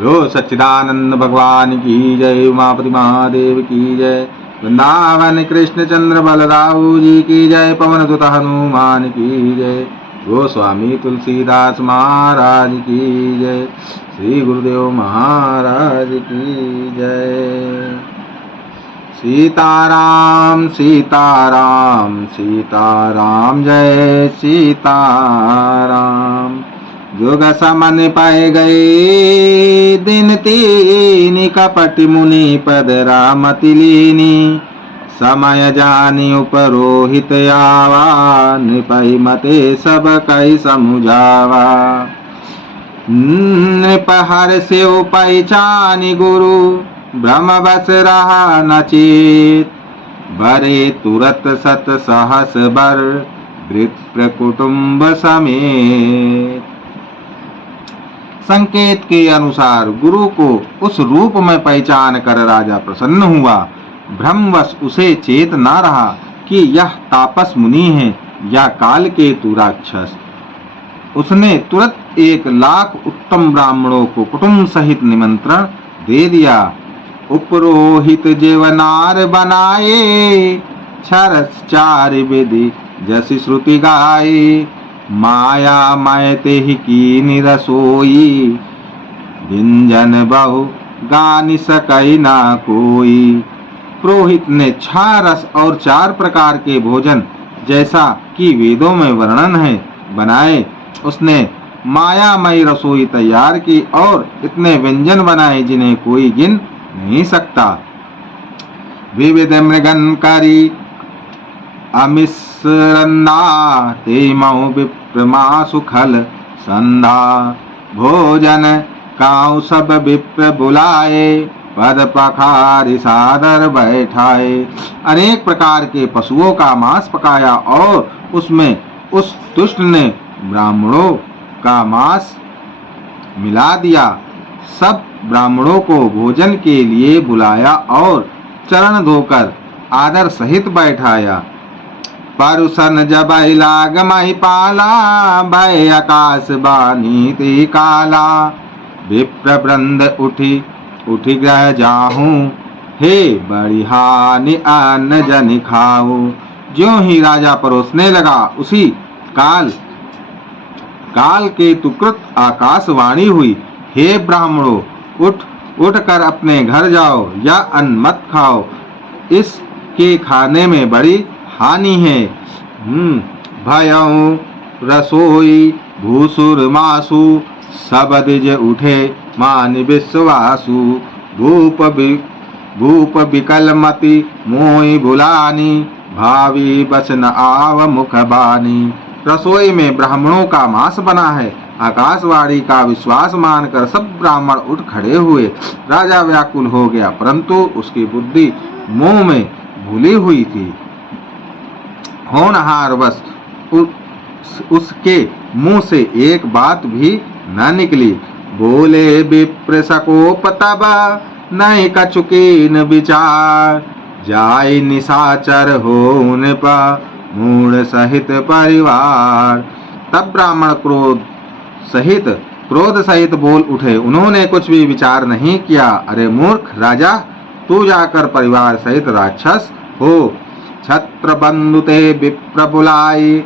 रो सच्चिदानंद भगवान की जय। उमापति महादेव की जय। वृंदावन कृष्ण चंद्र बलदाऊ जी की जय। पवन सुत हनुमान की जय। गोस्वामी तुलसीदास महाराज की जय। श्री गुरुदेव महाराज की जय। सीताराम सीताराम सीताराम जय सीताराम। जुग समन पाए गए दिन तीन कपट मुनि पद रामति लीनी। समय जानी उपरोहित आवा नृपहि मते सब कई समुझावा। नृपहर से पहचानी गुरु ब्रह्म बस रहा नचित। बरे तुरत सत सहस बर वृत्र कुटुंब समेत। संकेत के अनुसार गुरु को उस रूप में पहचान कर राजा प्रसन्न हुआ। भ्रमवश उसे चेत न रहा कि यह तापस मुनि है या काल केतु राक्षस। उसने तुरंत 1,00,000 उत्तम ब्राह्मणों को कुटुंब सहित निमंत्रण दे दिया। उपरोहित जीवनार बनाए क्षरस चार विधि जैसी श्रुति गाये। माया मैते ही कीनी रसोई व्यंजन बहु गानि सकई ना कोई। पुरोहित ने 6 रस और 4 प्रकार के भोजन जैसा कि वेदों में वर्णन है बनाए। उसने मायामयी रसोई तैयार की और इतने व्यंजन बनाए जिन्हें कोई गिन नहीं सकता। विविध मृगन करी अमिश्रन्दा ते मऊ विप्रमा सुखल संधा। भोजन काउ सब विप्र बुलाए पद पखारि सादर बैठाए। अनेक प्रकार के पशुओं का मांस पकाया और उसमें उस दुष्ट ने ब्राह्मणों का मांस मिला दिया। सब ब्राह्मणों को भोजन के लिए बुलाया और चरण धोकर आदर सहित बैठाया। परुसन जब लाग मही पाला भय आकाश बानी ते काला। विप्र वृंद उठी ग्रह जाहूं हे बड़ी हानि अन्न जन खाऊं। ज्यों ही राजा परोसने लगा उसी काल के तुकृत आकाशवाणी हुई। हे ब्राह्मणों उठ कर अपने घर जाओ या अन्न मत खाओ। इसके खाने में बड़ी हानि है। भयऊ रसोई भूसुर मासु सब दिज उठे मान विश्वासु। भूप विकल मति मोहि भुलानी भावी बचन आव मुख बानी। रसोई में ब्राह्मणों का मांस बना है। आकाशवाणी का विश्वास मानकर सब ब्राह्मण उठ खड़े हुए। राजा व्याकुल हो गया परंतु उसकी बुद्धि मोह में भूली हुई थी। होनहार बस उसके मुंह से एक बात भी न निकली। बोले विप्र सकोप तब नहीं कछुकीन विचार। जाय निशाचर हो नृपा मूढ़ सहित परिवार। तब ब्राह्मण क्रोध सहित बोल उठे। उन्होंने कुछ भी विचार नहीं किया। अरे मूर्ख राजा, तू जाकर परिवार सहित राक्षस हो। छत्र बंधु ते विप्र बुलाई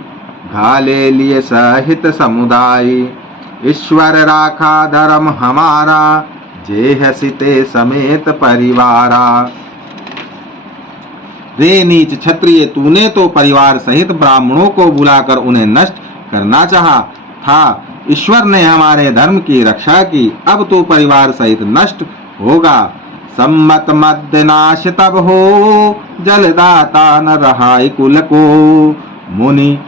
घाले लिए सहित समुदाय। ईश्वर राखा धर्म हमारा जेह सीते समेत परिवारा। रे नीच क्षत्रिय, तूने तो परिवार सहित ब्राह्मणों को बुलाकर उन्हें नष्ट करना चाहा था। ईश्वर ने हमारे धर्म की रक्षा की, अब तो परिवार सहित नष्ट होगा। सम्मत मध्य नाश तब हो जलदाता न रहाई कुल को। मुनि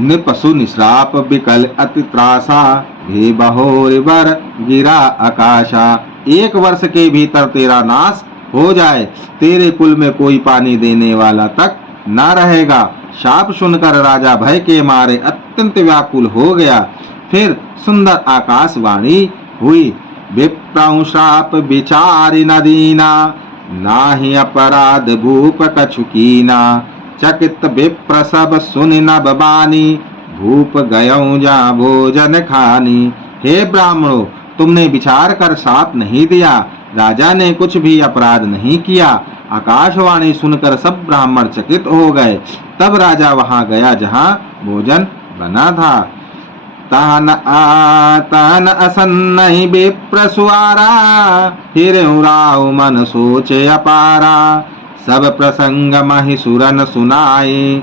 नृपसु निश्राप विकल अति त्रासा हे बहोर बर गिरा आकाशा। 1 वर्ष के भीतर तेरा नाश हो जाए, तेरे कुल में कोई पानी देने वाला तक न रहेगा। शाप सुनकर राजा भय के मारे अत्यंत व्याकुल हो गया। फिर सुंदर आकाशवाणी हुई। विप्रं शाप विचारि न दीना नाहि अपराध भूप कछुकीना। चकित विप्र सब सुनि नभ बानी भूप गयऊं जा भोजन खानी। हे ब्राह्मणों, तुमने विचार कर शाप नहीं दिया। राजा ने कुछ भी अपराध नहीं किया। आकाशवाणी सुनकर सब ब्राह्मण चकित हो गए। तब राजा वहां गया जहां भोजन बना था। तान असन्नहि विप्र सुआरा, हिरऊ राव मन सोचे अपारा। सब प्रसंग महि सुरन सुनाई,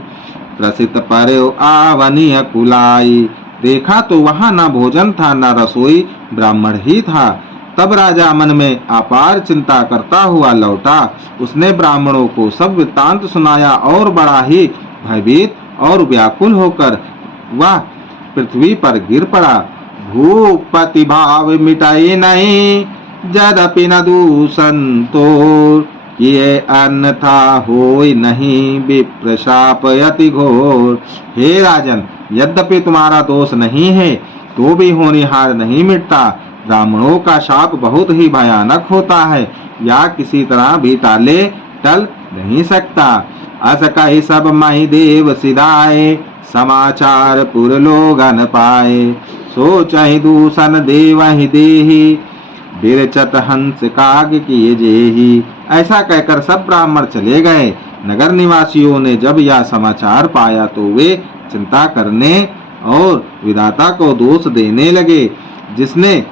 त्रसित पर्यो आवनीय कुलाई। देखा तो वहां न भोजन था न रसोई, ब्राह्मण ही था। तब राजा मन में अपार चिंता करता हुआ लौटा। उसने ब्राह्मणों को सब वृत्तांत सुनाया और बड़ा ही भयभीत और व्याकुल होकर वह पृथ्वी पर गिर पड़ा। भूपति भाव मिटाई नहीं, यद्यपि न दूषण तो ये अन्यथा होय नहीं, विप्र शाप अति घोर। हे राजन, यद्यपि तुम्हारा दोष नहीं है तो भी होनहार नहीं मिटता। ब्राह्मणों का शाप बहुत ही भयानक होता है, या किसी तरह भी टल नहीं सकता। अस कहि सब महि देव सिधाए, समाचार पुर लोगन पाए। सोचहि दूषण देवहि देहि, बिरचत हंस काग किए जेहि। ऐसा कहकर सब ब्राह्मण चले गए। नगर निवासियों ने जब यह समाचार पाया तो वे चिंता करने और विधाता को दोष देने लगे, जिसने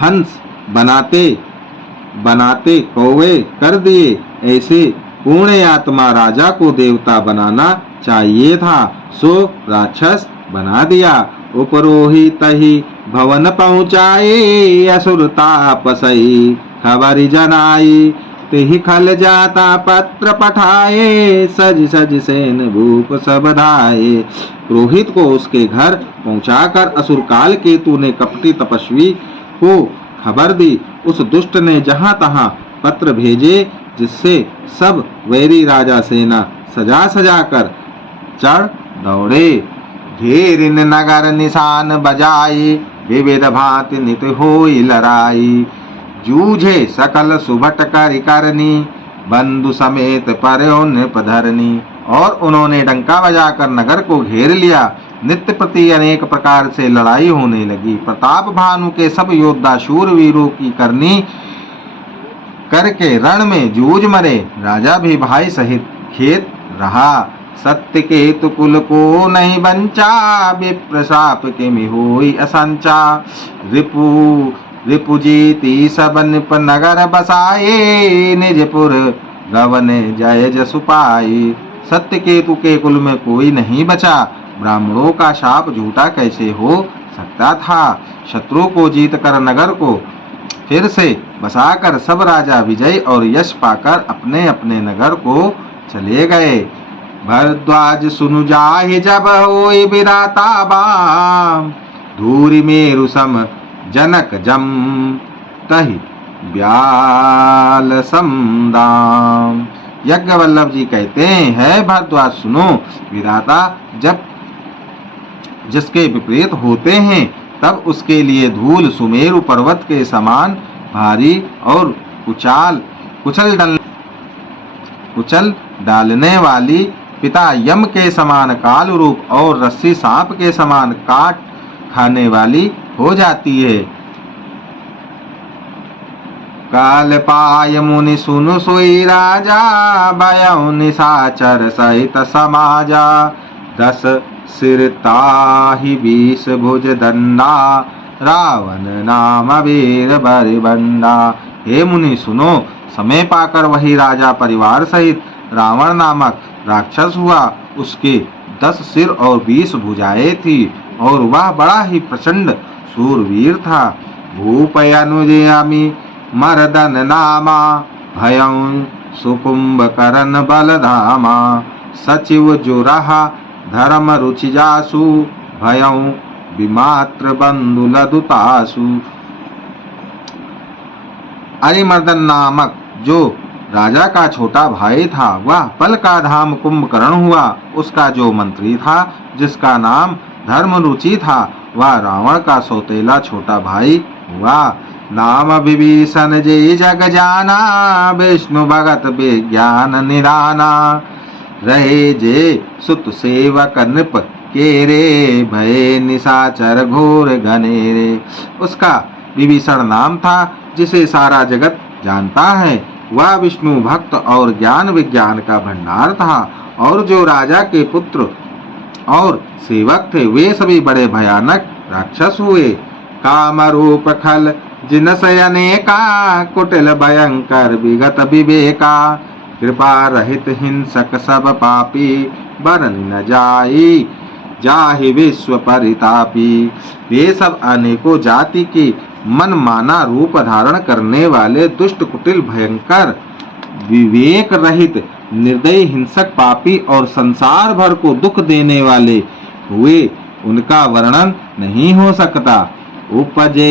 हंस बनाते कौवे कर दिए। ऐसे पूर्ण आत्मा राजा को देवता बनाना चाहिए था, सो राक्षस बना दिया। उपरोही तही भवन पहुँचाए, असुर तापसई खबर जनाई। तेहि खल जाता पत्र पठाए, सज सज सेन भूप सब धाये। पुरोहित को उसके घर पहुंचाकर असुर काल केतु ने कपटी तपस्वी को खबर दी। उस दुष्ट ने जहां तहां पत्र भेजे, जिससे सब वैरी राजा सेना सजा सजा कर चढ़ दौड़े। घेरिन नगर निशान बजाई, विविध भांति नित होई लड़ाई। जूझे सकल सुभट करि करनी, बंधु समेत पर्यो नृपधरनी। और उन्होंने डंका बजाकर नगर को घेर लिया। नित्य प्रति अनेक प्रकार से लड़ाई होने लगी। प्रताप भानु के सब योद्धा शूरवीरों की करनी करके रण में जूझ मरे। राजा भी भाई सहित खेत रहा। सत्य केतु कुल को नहीं बंचा, विप्र शाप के होई असंचा। रिपु जीती सब निप नगर बसाए, निजपुर गवन जय जसु पाई। सत्य केतु के कुल में कोई नहीं बचा। ब्राह्मणों का शाप झूठा कैसे हो सकता था। शत्रु को जीत कर नगर को फिर से बसाकर सब राजा विजय और यश पाकर अपने अपने नगर को चले गए। भरद्वाज सुनु जाहि जब होई बिराता बाम, धूरि मेरु सम जनक जम तहि ब्याल समदाम। यज्ञवल्लभ जी कहते हैं, भरद्वाज सुनो, विधाता जब जिसके विपरीत होते हैं तब उसके लिए धूल सुमेरु पर्वत के समान भारी और कुचल डालने वाली, पिता यम के समान काल रूप और रस्सी सांप के समान काट खाने वाली हो जाती है। काल पाय मुनि सुनु सोई राजा, भयउ निशाचर सहित समाजा। 10 सिर ताहि 20 भुज दंडा, रावण नाम वीर बरिबंडा। हे मुनि सुनो, समय पाकर वही राजा परिवार सहित रावण नामक राक्षस हुआ। उसके 10 सिर और 20 भुजाएं थी और वह बड़ा ही प्रचंड शूरवीर था। भूपयनुजयामि मरदन नामा, भयं सुकुंभ करण बलधामा। सचिव जो रहा धर्म रुचि जासु, भयं विमात्र बंधु लदुतासु। अरिमर्दन नामक जो राजा का छोटा भाई था, वह बल का धाम कुंभकर्ण हुआ। उसका जो मंत्री था, जिसका नाम धर्मरुचि था, वह रावण का सौतेला छोटा भाई हुआ। नाम विभीषण जे जग जाना, विष्णु भगत विज्ञान निदाना। रहे जे सुत सेवक नृप केरे, भये निशाचर घोर घनेरे। उसका विभीषण नाम था, जिसे सारा जगत जानता है। वह विष्णु भक्त और ज्ञान विज्ञान का भंडार था। और जो राजा के पुत्र और सेवक थे, वे सभी बड़े भयानक राक्षस हुए। काम रूप खल जिनस अनेका, कुटिल भयंकर विगत विवेका। कृपा रहित हिंसक सब पापी, बरन न जाई जाहि विश्व परितापी। ये सब अनेकों जाति के मन माना रूप धारण करने वाले दुष्ट, कुटिल, भयंकर, विवेक रहित, निर्दयी, हिंसक, पापी और संसार भर को दुख देने वाले हुए। उनका वर्णन नहीं हो सकता। उपजे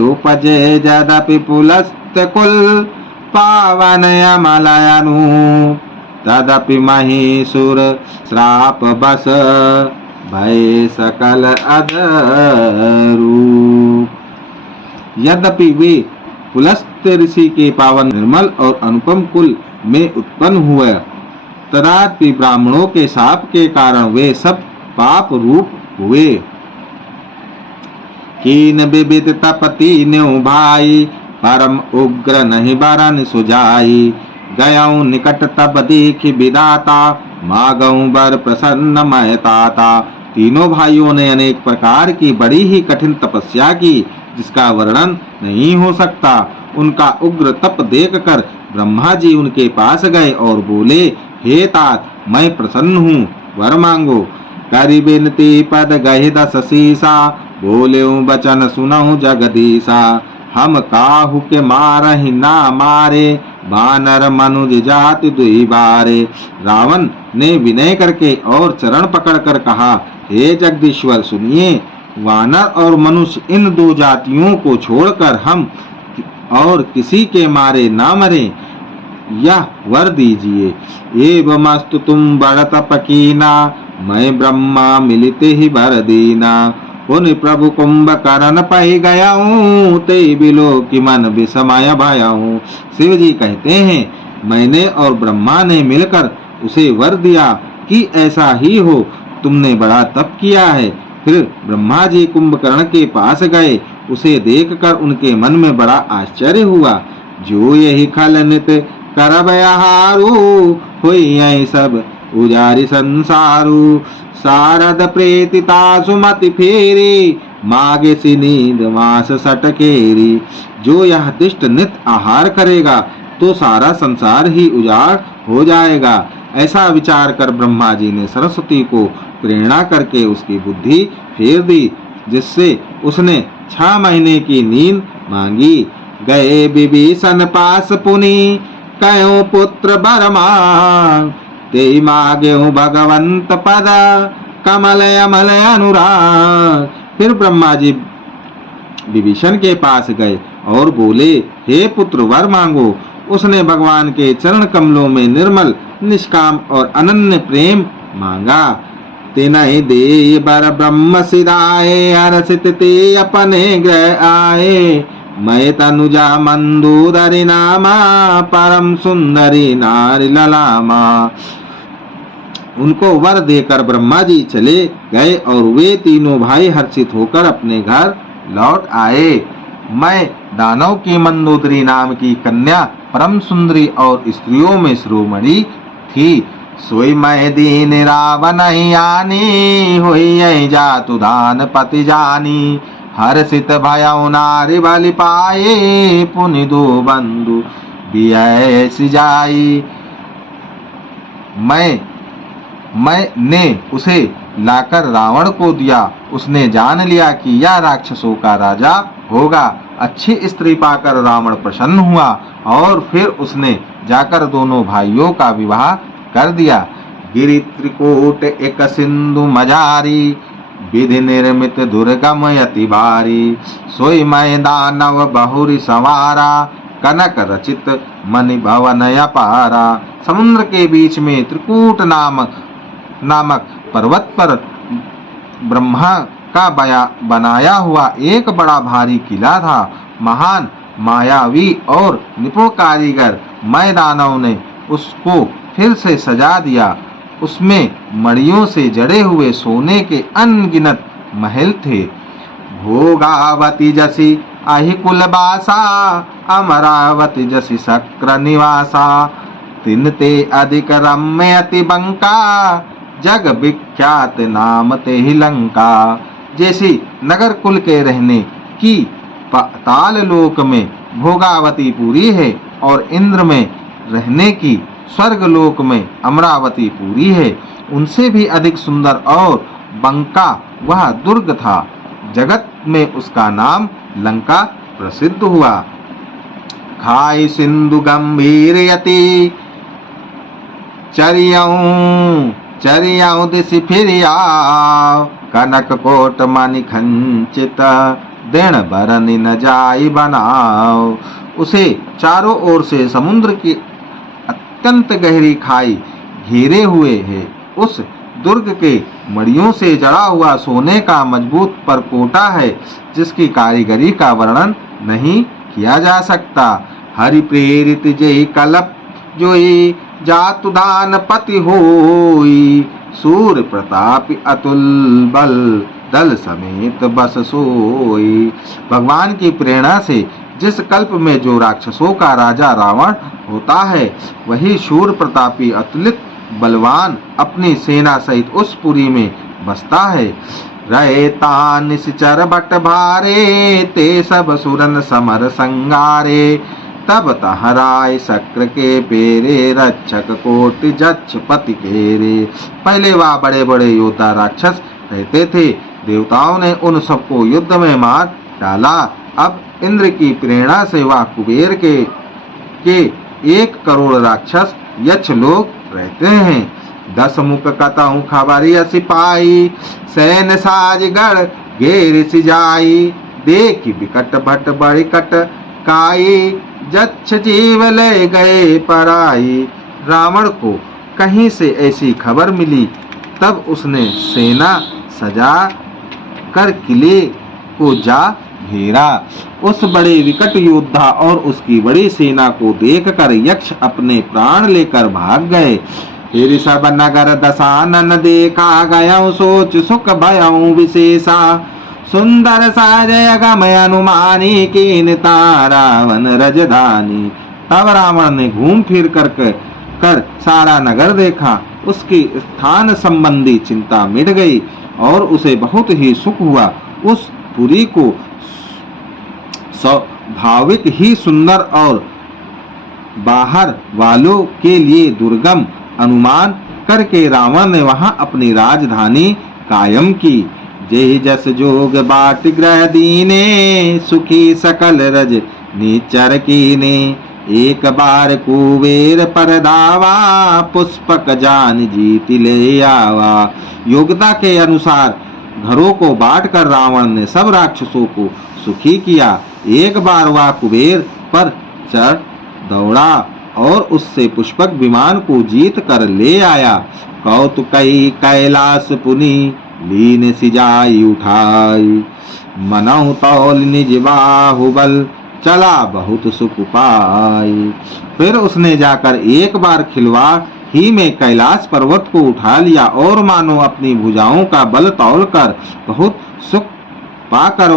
उपजे जदपि पुलस्त कुल, पावन अमलयनु, तदपि महिषुर श्राप बस, भय सकल अधरू। यद्यपि वे पुलस्त ऋषि के पावन, निर्मल और अनुपम कुल में उत्पन्न हुए, तथापि ब्राह्मणों के शाप के कारण वे सब पाप रूप हुए। कीन विविध तपति न्यू भाई, परम उग्र नहीं बरन सुजाई। गयऊ निकट तब देखि विधाता, मागऊ बर प्रसन्न महताता। तीनों भाइयों ने अनेक प्रकार की बड़ी ही कठिन तपस्या की, जिसका वर्णन नहीं हो सकता। उनका उग्र तप देखकर ब्रह्मा जी उनके पास गए और बोले, हे तात, मैं प्रसन्न हूँ, वर मांगो। करि बिनती पद गहि दस सीसा, बोलेऊ बचन सुनऊ जगदीशा। हम काहू के मारहि ना मारे, बानर मनुज जाति दुई बारे। रावण ने विनय करके और चरण पकड़कर कहा, हे जगदीश्वर सुनिए, वानर और मनुष्य इन दो जातियों को छोड़कर हम और किसी के मारे ना मरे, यह वर दीजिए। एवमस्तु तुम बड़ तपकीना, मैं ब्रह्मा मिलिते ही भर दीना। पुनि प्रभु कुंभकर्ण पहि गयाऊं, ते बिलो की मन विस्मय भयाऊं। शिव जी कहते हैं, मैंने और ब्रह्मा ने मिलकर उसे वर दिया कि ऐसा ही हो। तुमने बड़ा तप किया है। फिर ब्रह्मा जी कुंभकर्ण के पास गए। उसे देखकर उनके मन में बड़ा आश्चर्य हुआ। जो यही खल नित करब आहारू, हुई सब उजारी संसारू। शारद प्रेतिता सुमति फेरी, मागे सी नींद मास सटकेरी। जो यह दिष्ट नित आहार करेगा तो सारा संसार ही उजाड़ हो जाएगा। ऐसा विचार कर ब्रह्मा जी ने सरस्वती को प्रेरणा करके उसकी बुद्धि फेर दी, जिससे उसने 6 महीने की नींद मांगी। गए विभीषण पास पुनि, कयो पुत्र बर मांग। ते मांगेहु भगवंत पद, कमल अमल अनुराग। फिर ब्रह्मा जी विभीषण के पास गए और बोले, हे पुत्र वर मांगो। उसने भगवान के चरण कमलों में निर्मल, निष्काम और अनन्य प्रेम मांगा। तेनहि दे बर ब्रह्म सिधाए, हर्षित ते अपने ग्रह आए। मैं तनुजा मंदोदरी नामा, परम सुंदरी नारी ललामा। उनको वर देकर ब्रह्मा जी चले गए और वे तीनों भाई हर्षित होकर अपने घर लौट आए। मैं दानव की मंदोदरी नाम की कन्या परम सुंदरी और स्त्रियों में शिरोमणि थी। सोई मैं दीन रावण आनी, हुई जातु दान पति जानी। हर्षित भयउ नारी बलि पाए, पुनि दो बंधु बियै सिजाई। मैंने उसे लाकर रावण को दिया। उसने जान लिया कि यह राक्षसों का राजा होगा। अच्छी स्त्री पाकर रावण प्रसन्न हुआ और फिर उसने जाकर दोनों भाइयों का विवाह कर दिया। गिरि त्रिकूट एक सिंधु मजारी, विधि निर्मित दुर्गम यति भारी। सोई मैं दानव बहुरी संवारा, कनक रचित मणि भवन अपारा। समुद्र के बीच में त्रिकूट नामक पर्वत पर ब्रह्मा का बनाया हुआ एक बड़ा भारी किला था। महान मायावी और निपुण कारीगर मैं दानव ने उसको फिर से सजा दिया। उसमें मणियों से जड़े हुए सोने के अनगिनत महल थे। भोगावती जसी अहिकुल बासा, अमरावती जसी शक्र निवासा, तिनते अधिक रम्य अति बंका, जग विख्यात नाम ते ही लंका। जैसे नगर कुल के रहने की पाताल लोक में भोगावती पूरी है और इंद्र में रहने की स्वर्ग लोक में अमरावती पूरी है, उनसे भी अधिक सुंदर और बंका वह दुर्ग था। जगत में उसका नाम लंका प्रसिद्ध हुआ। खाई सिंधु गंभीर यति, चरियाऊं दिशि फिरिया, कनक कोट मणि खंचित, दिन बरन न जाई बनाओ। उसे चारों ओर से समुद्र की अत्यंत गहरी खाई घेरे हुए है। उस दुर्ग के मड़ियों से जड़ा हुआ सोने का मजबूत परकोटा है, जिसकी कारीगरी का वर्णन नहीं किया जा सकता। हरि प्रेरित जय कलप जोई, जातु दान पति होई, सूर प्रताप अतुल बल, दल समेत बस सोई। भगवान की प्रेरणा से जिस कल्प में जो राक्षसों का राजा रावण होता है, वही शूर प्रतापी अतुलित बलवान अपनी सेना सहित उस पुरी में बसता है। रहे तान निश्चर बट भारे, ते सब सुरन समर संगारे, तब तहराय शक्र के पेरे, रक्षक कोटि जच्छ पति केरे। पहले वह बड़े बड़े योद्धा राक्षस रहते थे, देवताओं ने उन सबको युद्ध में मार डाला। अब इंद्र की प्रेरणा से वह कुबेर के 1 करोड़ राक्षस यक्ष लोग रहते हैं। 10 मुख कतहु खबरिय सिपाही, सैन साजगढ़ घेर सिजाई, देख विकट भट बड़ी कट काई, जच्छ जीव ले गए पराई। रावण को कहीं से ऐसी खबर मिली, तब उसने सेना सजा कर किले को जा घेरा। उस बड़े विकट योद्धा और उसकी बड़ी सेना को देखकर यक्ष अपने प्राण लेकर भाग गए। फिर सब नगर दशानन देखा, गयऊ सोच सुख भयऊ विशेषा, सुंदर साजय गमय अनुमानी, कीन रावण रजधानी। तब रावण ने घूम फिर कर सारा नगर देखा, उसकी स्थान संबंधी चिंता मिट गई और उसे बहुत ही सुख हुआ। उस पुरी को स्वाभाविक ही सुंदर और बाहर वालों के लिए दुर्गम अनुमान करके रावण ने वहां अपनी राजधानी कायम की। जय जस जोग बाट ग्रह दीने, सुखी सकल रज नीचर कीने, एक बार कुबेर पर दावा, पुष्पक जान जीत ले आवा। योग्यता के अनुसार घरों को बांटकर रावण ने सब राक्षसों को सुखी किया। एक बार वह कुबेर पर चढ़ दौड़ा और उससे पुष्पक विमान को जीत कर ले आया। कौतुकई कैलाश पुनि, लीन सिजाई उठाई, मनहु तौल निज बाहुबल, चला बहुत सुख पाई। फिर उसने जाकर एक बार खिलवा ही में कैलाश पर्वत को उठा लिया और मानो अपनी भुजाओं का बल तौलकर बहुत सुख पाकर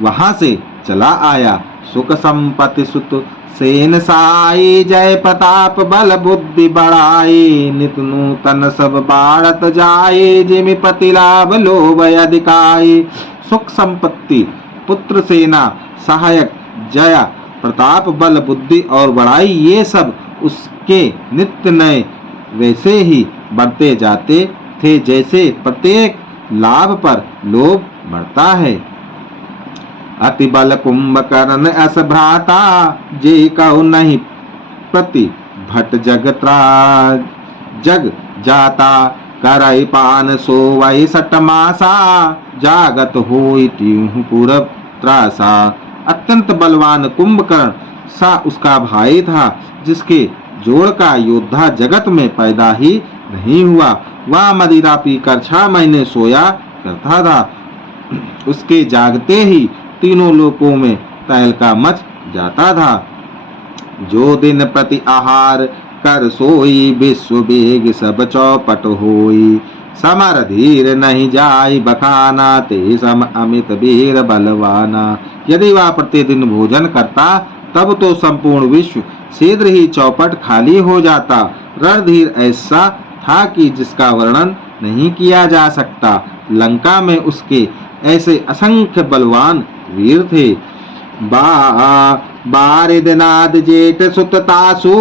वहां से चला आया। सुख संपत्ति सुत सेन साई, जय प्रताप बल बुद्धि बढ़ाई, नित नूतन सब बाढ़त जाए, जिमि पति लाभ लोभ अधिकाई। सुख संपत्ति, पुत्र सेना, सहायक, जया, प्रताप, बल, बुद्धि और बड़ाई, ये सब उसके नित्य नए वैसे ही बढ़ते जाते थे जैसे प्रत्येक लाभ पर लोभ बढ़ता है। अति बल कुंभकर्ण अस भ्राता, जे कहु नहीं प्रति भट जगत्रा, जग जाता करई पान सोवई सटमासा, जागत होई त्यूह पुर त्रासा। अत्यंत बलवान कुंभकर्ण सा उसका भाई था, जिसके जोड़ का योद्धा जगत में पैदा ही नहीं हुआ। वह मदिरा पीकर 6 महीने सोया करता था। उसके जागते ही तीनों लोकों में तहलका मच जाता था। जो दिन प्रति आहार कर सोई, विश्व वेग सब चौपट होई। समर धीर नहीं जाय बखाना, ते सम अमित वीर बलवाना। यदि वह प्रतिदिन भोजन करता तब तो संपूर्ण विश्व शीघ्र ही चौपट खाली हो जाता। रणधीर ऐसा था कि जिसका वर्णन नहीं किया जा सकता। लंका में उसके ऐसे असंख्य बलवान वीर थे। बारिदनाद जेठ सुततासु,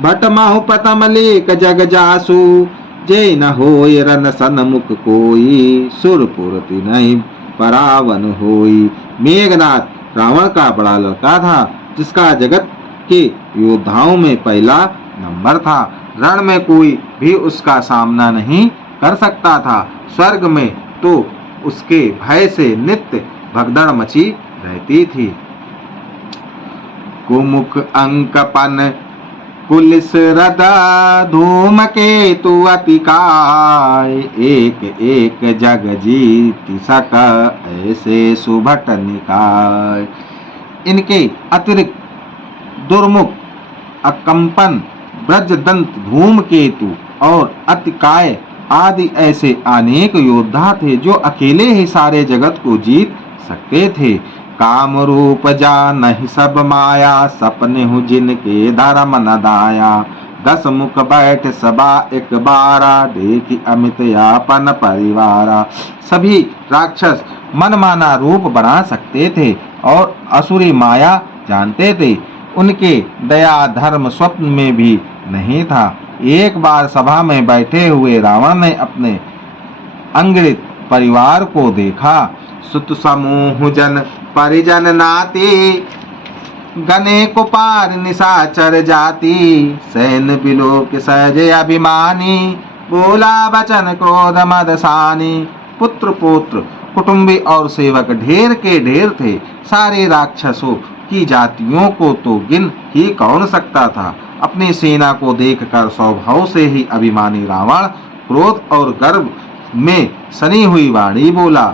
भट महु प्रथम लेख जग जासु। जे न होय रन सन्मुख कोई, सुरपुरति नहीं परावन होई। मेघनाथ रावण का बड़ा लड़का था, जिसका जगत के योद्धाओं में पहला नंबर था। रण में कोई भी उसका सामना नहीं कर सकता था। स्वर्ग में तो उसके भय से नित्य भगदड़ मची रहती थी। कुमुख अंकपन कुलिस रदा, धूमकेतु अतिकाय। एक एक जग जीति सक, ऐसे सुभट निकाय। इनके अतिरिक्त दुर्मुख, अकंपन, ब्रजदंत, धूमकेतु और अतिकाय आदि ऐसे अनेक योद्धा थे जो अकेले ही सारे जगत को जीत सकते थे। काम रूप जानहि सब माया, सपने हूँ जिनके धर्म न दाया। 10 मुख बैठ सभा एक बारा, देखी अमित यापन परिवारा। सभी राक्षस मनमाना रूप बना सकते थे और असुरी माया जानते थे। उनके दया धर्म स्वप्न में भी नहीं था। एक बार सभा में बैठे हुए रावण ने अपने अंगड़ित परिवार को देखा। सुत समूह जन परिजन नाती, गने कुपार निशाचर जाति। सैन बिलोक सहज अभिमानी, बोला वचन क्रोध मदसानी। पुत्र पौत्र कुटुंबी और सेवक ढेर के ढेर थे। सारे राक्षसों की जातियों को तो गिन ही कौन सकता था। अपनी सेना को देखकर स्वभाव से ही अभिमानी रावण क्रोध और गर्व में सनी हुई वाणी बोला।